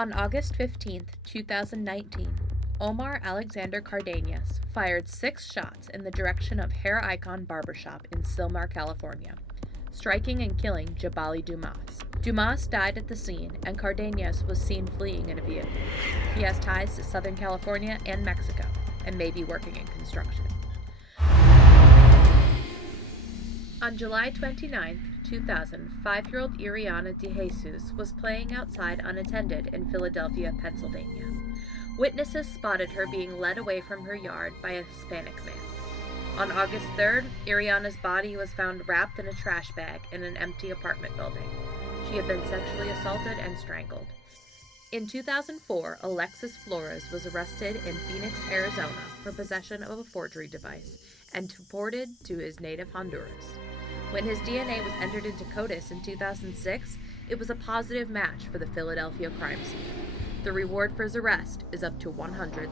On August 15, 2019, Omar Alexander Cardenas fired 6 shots in the direction of Hair Icon Barbershop in Sylmar, California, striking and killing Jabali Dumas. Dumas died at the scene, and Cardenas was seen fleeing in a vehicle. He has ties to Southern California and Mexico, and may be working in construction. On July 29, 2000, 5-year-old Iriana De Jesus was playing outside unattended in Philadelphia, Pennsylvania. Witnesses spotted her being led away from her yard by a Hispanic man. On August 3rd, Iriana's body was found wrapped in a trash bag in an empty apartment building. She had been sexually assaulted and strangled. In 2004, Alexis Flores was arrested in Phoenix, Arizona for possession of a forgery device and deported to his native Honduras. When his DNA was entered into CODIS in 2006, it was a positive match for the Philadelphia crime scene. The reward for his arrest is up to $100,000.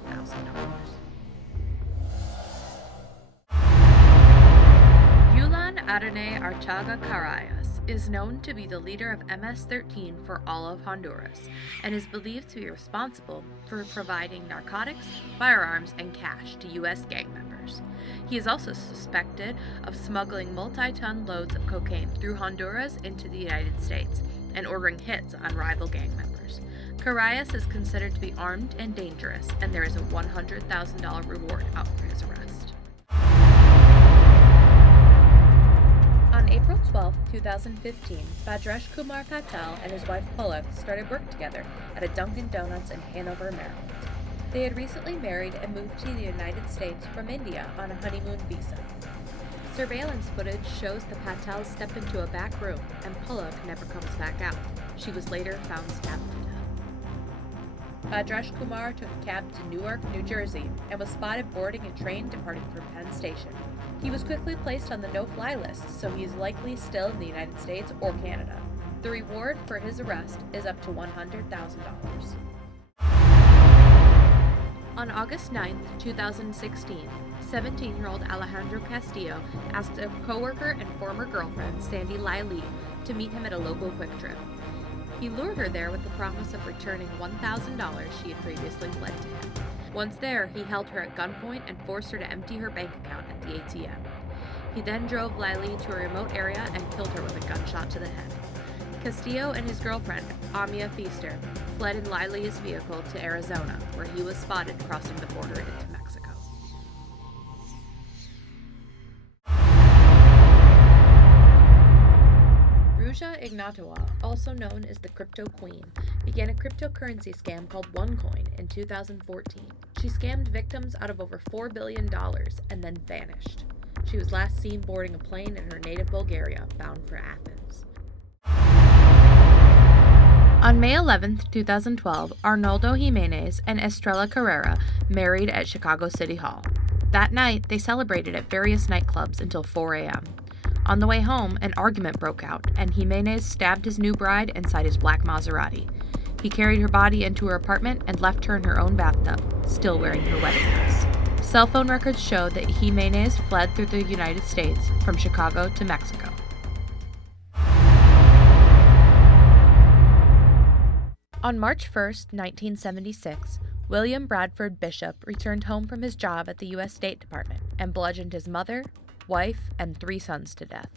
Yulan Adonai Archaga Carayas is known to be the leader of MS-13 for all of Honduras and is believed to be responsible for providing narcotics, firearms, and cash to U.S. gang members. He is also suspected of smuggling multi-ton loads of cocaine through Honduras into the United States and ordering hits on rival gang members. Carayas is considered to be armed and dangerous, and there is a $100,000 reward out for his arrest. On April 12, 2015, Bhadresh Kumar Patel and his wife Pulak started work together at a Dunkin' Donuts in Hanover, Maryland. They had recently married and moved to the United States from India on a honeymoon visa. Surveillance footage shows the Patels step into a back room, and Pulak never comes back out. She was later found stabbed to death. Bhadresh Kumar took a cab to Newark, New Jersey, and was spotted boarding a train departing from Penn Station. He was quickly placed on the no-fly list, so he is likely still in the United States or Canada. The reward for his arrest is up to $100,000. On August 9, 2016, 17-year-old Alejandro Castillo asked a coworker and former girlfriend, Sandy Liley, to meet him at a local Quick Trip. He lured her there with the promise of returning $1,000 she had previously lent to him. Once there, he held her at gunpoint and forced her to empty her bank account at the ATM. He then drove Liley to a remote area and killed her with a gunshot to the head. Castillo and his girlfriend, Amia Feaster, fled in Liley's vehicle to Arizona, where he was spotted crossing the border into Mexico. Ruja Ignatova, also known as the Crypto Queen, began a cryptocurrency scam called OneCoin in 2014. She scammed victims out of over $4 billion and then vanished. She was last seen boarding a plane in her native Bulgaria, bound for Athens. On May 11, 2012, Arnoldo Jimenez and Estrella Carrera married at Chicago City Hall. That night, they celebrated at various nightclubs until 4 a.m. On the way home, an argument broke out, and Jimenez stabbed his new bride inside his black Maserati. He carried her body into her apartment and left her in her own bathtub, still wearing her wedding dress. Cell phone records show that Jimenez fled through the United States from Chicago to Mexico. On March 1, 1976, William Bradford Bishop returned home from his job at the U.S. State Department and bludgeoned his mother, wife, and 3 sons to death.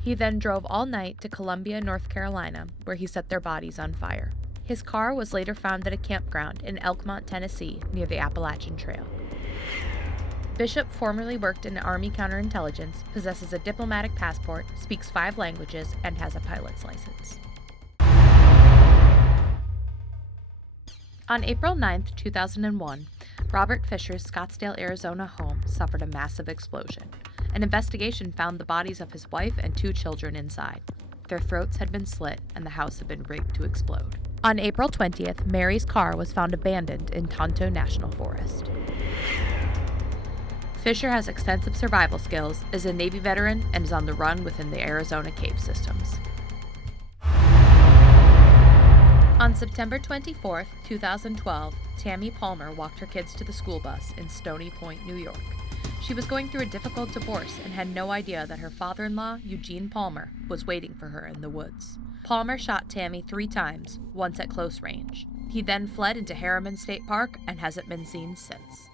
He then drove all night to Columbia, North Carolina, where he set their bodies on fire. His car was later found at a campground in Elkmont, Tennessee, near the Appalachian Trail. Bishop formerly worked in Army counterintelligence, possesses a diplomatic passport, speaks 5 languages, and has a pilot's license. On April 9, 2001, Robert Fisher's Scottsdale, Arizona home suffered a massive explosion. An investigation found the bodies of his wife and 2 children inside. Their throats had been slit and the house had been rigged to explode. On April 20th, Mary's car was found abandoned in Tonto National Forest. Fisher has extensive survival skills, is a Navy veteran, and is on the run within the Arizona cave systems. On September 24, 2012, Tammy Palmer walked her kids to the school bus in Stony Point, New York. She was going through a difficult divorce and had no idea that her father-in-law, Eugene Palmer, was waiting for her in the woods. Palmer shot Tammy 3 times, once at close range. He then fled into Harriman State Park and hasn't been seen since.